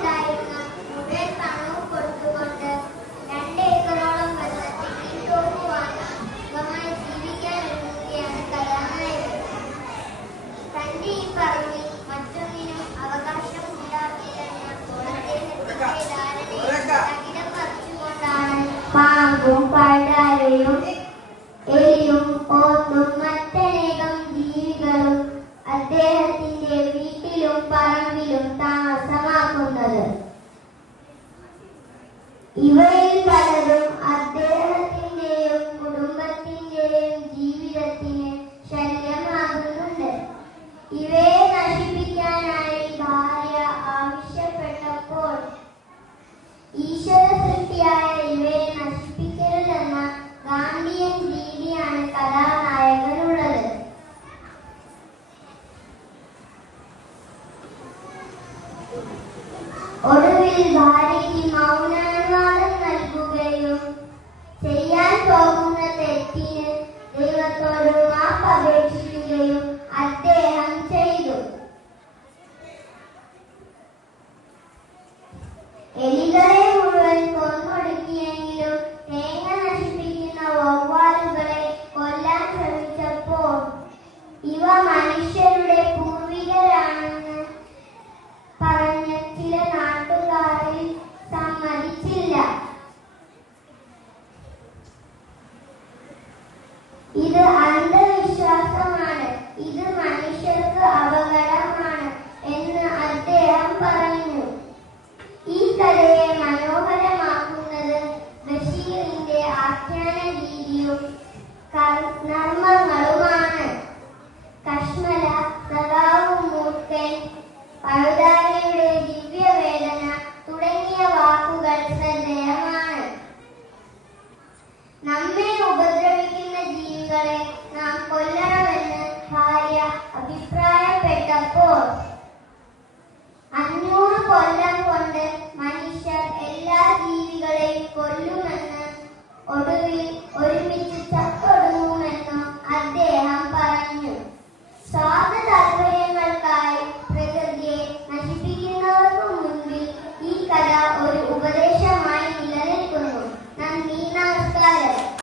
ഉണ്ടായിരുന്ന മുഴുവൻ പണവും കൊടുത്തുകൊണ്ട് 2 ഏക്കറോളം വെള്ളത്തിൽ ഈ തോക്ക് വാങ്ങി സുഖമായി ജീവിക്കാൻ ഒരുങ്ങുകയാണ് കഥാനായകൻ. തന്റെ ഈ പറമ്പിൽ മറ്റൊന്നിനും അവകാശം ഉണ്ടാകില്ലെന്ന അദ്ദേഹത്തിന്റെ ധാരണയെ തകിടം മറിച്ചുകൊണ്ടാണ് പാമ്പും പഴുതാരയും എലിയും പോത്തും മറ്റനേകം ജീവികളും അദ്ദേഹത്തിന്റെ വീട്ടിലും പറമ്പിലും താമസമാക്കുന്നത്. ഇവയിൽ പലതും അദ്ദേഹത്തിന്റെയും കുടുംബത്തിന്റെയും ജീവിതത്തിന് ശല്യമാകുന്നുണ്ട്. ഇവയെ നശിപ്പിക്കാനായി ഭാര്യ ആവശ്യപ്പെട്ടപ്പോൾ ഈശ്വര സൃഷ്ടിയായ ഇവയെ നശിപ്പിക്കരുതെന്ന ഗാന്ധിയൻ രീതിയാണ് കഥാനായകനുള്ളത്. ഒടുവിൽ ഭാര്യയ്ക്ക് മൗനാനുവാദം നൽകുകയും ചെയ്യാൻ പോകുന്ന തെറ്റിന് ദൈവത്തോട് മാപ്പപേക്ഷിക്കുകയും അദ്ദേഹം ചെയ്തു. എലികളെ മുഴുവൻ കൊന്നൊടുക്കിയെങ്കിലും തേങ്ങ നശിപ്പിക്കുന്ന വവ്വാലുകളെ കൊല്ലാൻ ശ്രമിച്ചപ്പോൾ ഇവ മനുഷ്യരുടെ പൂർവികരാണെന്ന് പറഞ്ഞ ചില നാട്ടുകാരിൽ സമ്മതിച്ചില്ല. ഇത് അന്ധവിശ്വാസമാണ്, ഇത് മനുഷ്യർക്ക് അപകടമാണ് എന്ന് അദ്ദേഹം പറഞ്ഞു. ഈ കഥയെ മനോഹരമാക്കുന്നത് ബഷീറിന്റെ ആഖ്യാന രീതിയും നർമ്മങ്ങളുമാണ്. കശ്മല, സഖാവ് മൂർഖൻ, പഴുതാരയുടെ ദിവ്യവേദന തുടങ്ങിയ വാക്കുകൾ ശ്രദ്ധേയമാണ്. നമ്മെ ഉപദ്രവിക്കുന്ന ജീവികളെ നാം കൊല്ലണമെന്ന് ഭാര്യ അഭിപ്രായപ്പെട്ടപ്പോൾ 500 കൊല്ലം കൊണ്ട് മനുഷ്യർ എല്ലാ ജീവികളെയും കൊല്ലുമെന്ന് ഒടുവിൽ ഒരുമിച്ച്